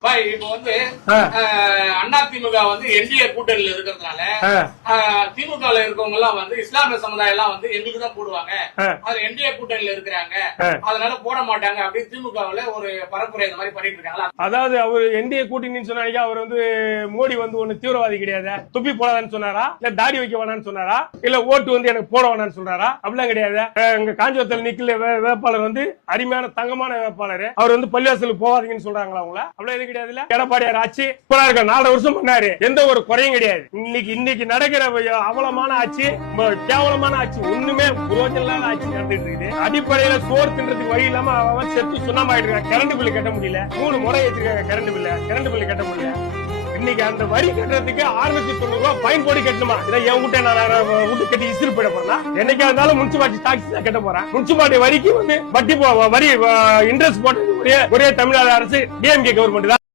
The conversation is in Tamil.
இப்ப வந்து அதிமுக வந்து என்டிஏ கூட்டணியில இருக்கிறதுனால திமுக இருக்கவங்க எல்லாம் வந்து இஸ்லாமிய சமுதாயம் எல்லாம் வந்து எங்களுக்கு தான் போடுவாங்க, அது என்டிஏ கூட்டணியில இருக்கிறாங்க அதனால போட மாட்டாங்க அப்படின்னு திமுகவுல ஒரு பரப்புரை இந்த மாதிரி பண்ணிட்டு இருக்காங்களா? அதாவது அவர் என்டிஏ கூட்டணின்னு சொன்னாங்க. அவர் வந்து மோடி வந்து ஒண்ணு தீவிரவாதி கிடையாது, துப்பி போடாதான்னு சொன்னாரா, இல்ல தாடி வைக்க வேணான்னு சொன்னாரா, இல்ல ஓட்டு வந்து எனக்கு போட வேணான்னு சொல்றாரா? அப்படிலாம் கிடையாது. இங்க காஞ்சிபுரத்தில் நிக்கல வேட்பாளர் வந்து அருமையான தங்கமான வேட்பாளர். அவர் வந்து பள்ளிவாசலுக்கு போவாதீங்கன்னு சொல்றாங்களா அவங்கள? அப்படியே கிடையாதுல. எடப்பாடியார் ஆட்சி 4 வருஷம் பண்ணாரு, எந்த ஒரு குறையும் கிடையாது. இன்னைக்கு நடக்கிற அவலமான ஆட்சி, கேவலமான ஆட்சி, ஒண்ணுமே புரோஜனம் ஆட்சி நடந்துட்டு இருக்குது. அடிப்படையில சோறு தின்றதுக்கு வழி இல்லாம அவன் செத்து சுண்ணமாயிட்டு இருக்கான். கரண்ட் பில்லு கட்ட முடியல, 3 முறை வச்சிருக்காங்க கரண்ட் பில்லு கட்ட முடியல. இன்னைக்கு அந்த வரி கட்டுறதுக்கு 690 ரூபாய் பயன் போடி கட்டணுமா? இதை என் வீட்டை நான் வீட்டு கட்டி இஸ்திரி போயிட போறேன். என்னைக்கா இருந்தாலும் முனிசிபாலிட்டி டாக்ஸ் தான் கட்ட போறேன். முனிசிபாலிட்டி வரிக்கு வந்து வட்டி வரி இன்ட்ரெஸ்ட் போட்டது ஒரே தமிழ்நாடு அரசு டிஎம்கே கவர்மெண்ட் தான்.